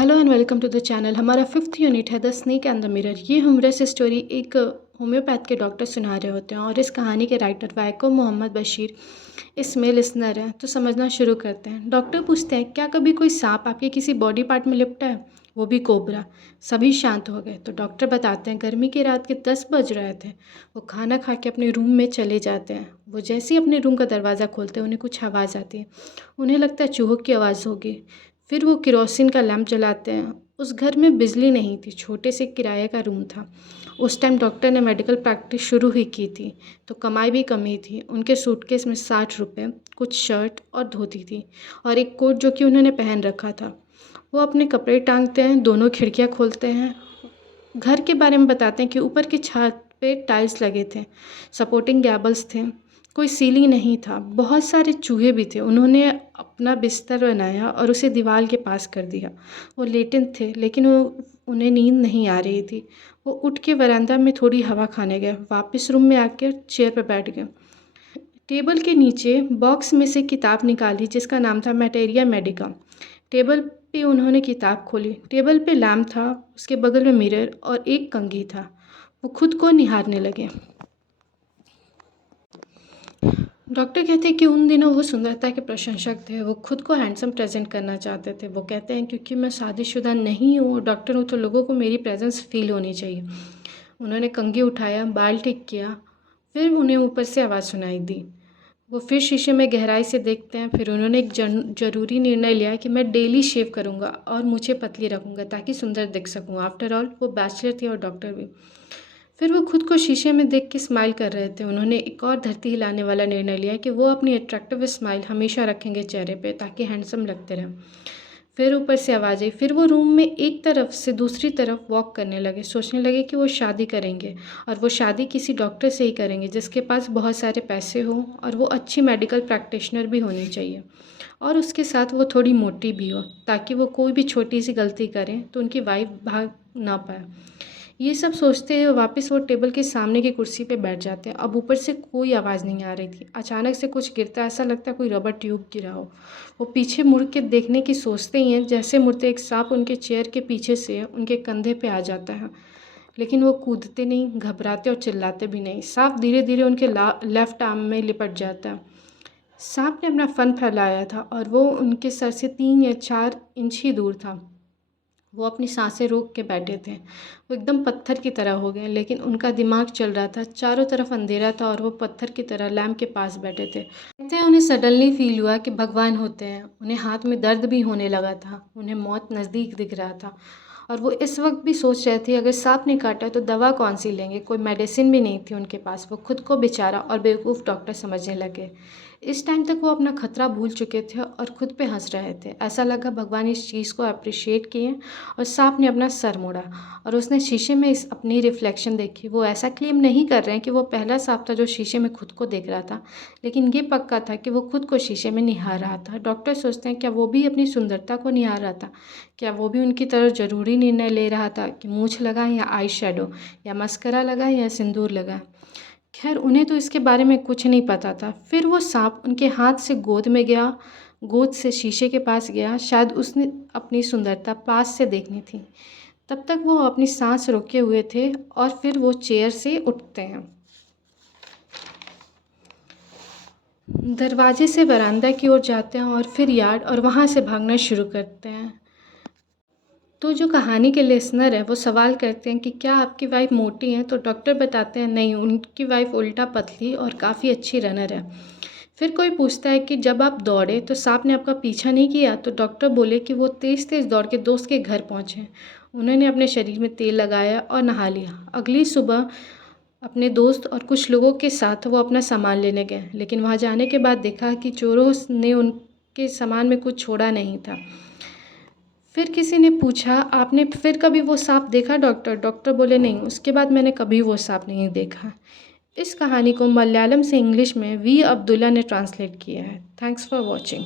Hello and welcome to the channel. हमारा 5th unit है the snake and the mirror. ये humorous story एक homeopath के doctor सुना रहे होते हैं और इस कहानी के राइटर वाइको मोहम्मद बशीर इसमें लिसनर हैं। तो समझना शुरू करते हैं। डॉक्टर पूछते हैं, क्या कभी कोई सांप आपके किसी बॉडी पार्ट में लिपटा है? वो भी कोबरा। सभी शांत हो गए। तो डॉक्टर बताते हैं, गर्मी की रात के 10 बज रहे थे। वो खाना खा के अपने रूम में चले जाते हैं। वो जैसे ही अपने रूम का दरवाज़ा खोलते हैं उन्हें कुछ आवाज़ आती है। उन्हें लगता है चूहों की आवाज़ होगी। फिर वो केरोसिन का लैंप जलाते हैं। उस घर में बिजली नहीं थी, छोटे से किराए का रूम था। उस टाइम डॉक्टर ने मेडिकल प्रैक्टिस शुरू ही की थी, तो कमाई भी कम ही थी। उनके सूटकेस में 60 रुपये, कुछ शर्ट और धोती थी और एक कोट जो कि उन्होंने पहन रखा था। वो अपने कपड़े टांगते हैं, दोनों खिड़कियाँ खोलते हैं। घर के बारे में बताते हैं कि ऊपर की छत पे टाइल्स लगे थे, सपोर्टिंग गैबल्स थे, कोई सीलिंग नहीं था। बहुत सारे चूहे भी थे। उन्होंने अपना बिस्तर बनाया और उसे दीवार के पास कर दिया। वो लेटे थे लेकिन उन्हें नींद नहीं आ रही थी। वो उठ के वरांदा में थोड़ी हवा खाने गए, वापस रूम में आकर चेयर पर बैठ गए। टेबल के नीचे बॉक्स में से किताब निकाली जिसका नाम था मैटेरिया मेडिका। टेबल पे उन्होंने किताब खोली। टेबल पे लैम्प था, उसके बगल में मिरर और एक कंघी था। वो खुद को निहारने लगे। डॉक्टर कहते हैं कि उन दिनों वो सुंदरता के प्रशंसक थे। वो खुद को हैंडसम प्रेजेंट करना चाहते थे। वो कहते हैं, क्योंकि मैं शादीशुदा नहीं हूँ और डॉक्टर हूँ तो लोगों को मेरी प्रेजेंस फील होनी चाहिए। उन्होंने कंघी उठाया, बाल ठीक किया, फिर उन्हें ऊपर से आवाज़ सुनाई दी। वो फिर शीशे में गहराई से देखते हैं। फिर उन्होंने एक ज़रूरी निर्णय लिया कि मैं डेली शेव करूँगा और मुझे पतली रखूँगा ताकि सुंदर दिख सकूँ। आफ्टर ऑल वो बैचलर थी और डॉक्टर भी। फिर वो खुद को शीशे में देख के स्माइल कर रहे थे। उन्होंने एक और धरती हिलाने वाला निर्णय लिया कि वो अपनी अट्रैक्टिव स्माइल हमेशा रखेंगे चेहरे पे ताकि हैंडसम लगते रहें। फिर ऊपर से आवाज़ आई। फिर वो रूम में एक तरफ से दूसरी तरफ वॉक करने लगे। सोचने लगे कि वो शादी करेंगे और वो शादी किसी डॉक्टर से ही करेंगे जिसके पास बहुत सारे पैसे हों और वो अच्छी मेडिकल प्रैक्टिशनर भी होनी चाहिए और उसके साथ वो थोड़ी मोटी भी हो ताकि वो कोई भी छोटी सी गलती करें तो उनकी वाइफ भाग ना पाए। ये सब सोचते हुए वापस वो टेबल के सामने की कुर्सी पे बैठ जाते हैं। अब ऊपर से कोई आवाज़ नहीं आ रही थी। अचानक से कुछ गिरता, ऐसा लगता है कोई रबर ट्यूब गिरा हो। वो पीछे मुड़ के देखने की सोचते ही हैं, जैसे मुड़ते एक सांप उनके चेयर के पीछे से उनके कंधे पे आ जाता है। लेकिन वो कूदते नहीं, घबराते और चिल्लाते भी नहीं। सांप धीरे धीरे उनके लेफ्ट आर्म में लिपट जाता है। सांप ने अपना फन फैलाया था और वो उनके सर से 3 या 4 इंच ही दूर था। वो अपनी सांसें रोक के बैठे थे। वो एकदम पत्थर की तरह हो गए, लेकिन उनका दिमाग चल रहा था। चारों तरफ अंधेरा था और वो पत्थर की तरह लैम्प के पास बैठे थे। कहते हैं उन्हें सडनली फील हुआ कि भगवान होते हैं। उन्हें हाथ में दर्द भी होने लगा था। उन्हें मौत नज़दीक दिख रहा था और वो इस वक्त भी सोच रहे थे, अगर सांप ने काटा तो दवा कौन सी लेंगे? कोई मेडिसिन भी नहीं थी उनके पास। वो खुद को बेचारा और बेवकूफ़ डॉक्टर समझने लगे। इस टाइम तक वो अपना खतरा भूल चुके थे और खुद पे हंस रहे थे। ऐसा लगा भगवान इस चीज़ को अप्रिशिएट किए। और सांप ने अपना सर मोड़ा और उसने शीशे में अपनी रिफ्लेक्शन देखी। वो ऐसा क्लेम नहीं कर रहे हैं कि वो पहला सांप था जो शीशे में खुद को देख रहा था, लेकिन ये पक्का था कि वो खुद को शीशे में निहार रहा था। डॉक्टर सोचते हैं, क्या वो भी अपनी सुंदरता को निहार रहा था? क्या वो भी उनकी तरह ज़रूरी निर्णय ले रहा था कि मूंछ लगाएं या आई शेडो, या मस्करा लगाएं या सिंदूर लगाएं? खैर उन्हें तो इसके बारे में कुछ नहीं पता था। फिर वो सांप उनके हाथ से गोद में गया, गोद से शीशे के पास गया। शायद उसने अपनी सुंदरता पास से देखनी थी। तब तक वो अपनी सांस रोके हुए थे और फिर वो चेयर से उठते हैं, दरवाजे से बरामदा की ओर जाते हैं और फिर यार्ड और वहाँ से भागना शुरू करते हैं। तो जो कहानी के लिसनर है वो सवाल करते हैं कि क्या आपकी वाइफ मोटी है? तो डॉक्टर बताते हैं नहीं, उनकी वाइफ उल्टा पतली और काफ़ी अच्छी रनर है। फिर कोई पूछता है कि जब आप दौड़े तो सांप ने आपका पीछा नहीं किया? तो डॉक्टर बोले कि वो तेज़ तेज़ दौड़ के दोस्त के घर पहुँचे। उन्होंने अपने शरीर में तेल लगाया और नहा लिया। अगली सुबह अपने दोस्त और कुछ लोगों के साथ वो अपना सामान लेने गए, लेकिन वहाँ जाने के बाद देखा कि चोरों ने उनके सामान में कुछ छोड़ा नहीं था। फिर किसी ने पूछा, आपने फिर कभी वो सांप देखा डॉक्टर? डॉक्टर बोले नहीं, उसके बाद मैंने कभी वो सांप नहीं देखा। इस कहानी को मलयालम से इंग्लिश में वी अब्दुल्ला ने ट्रांसलेट किया है। Thanks for watching.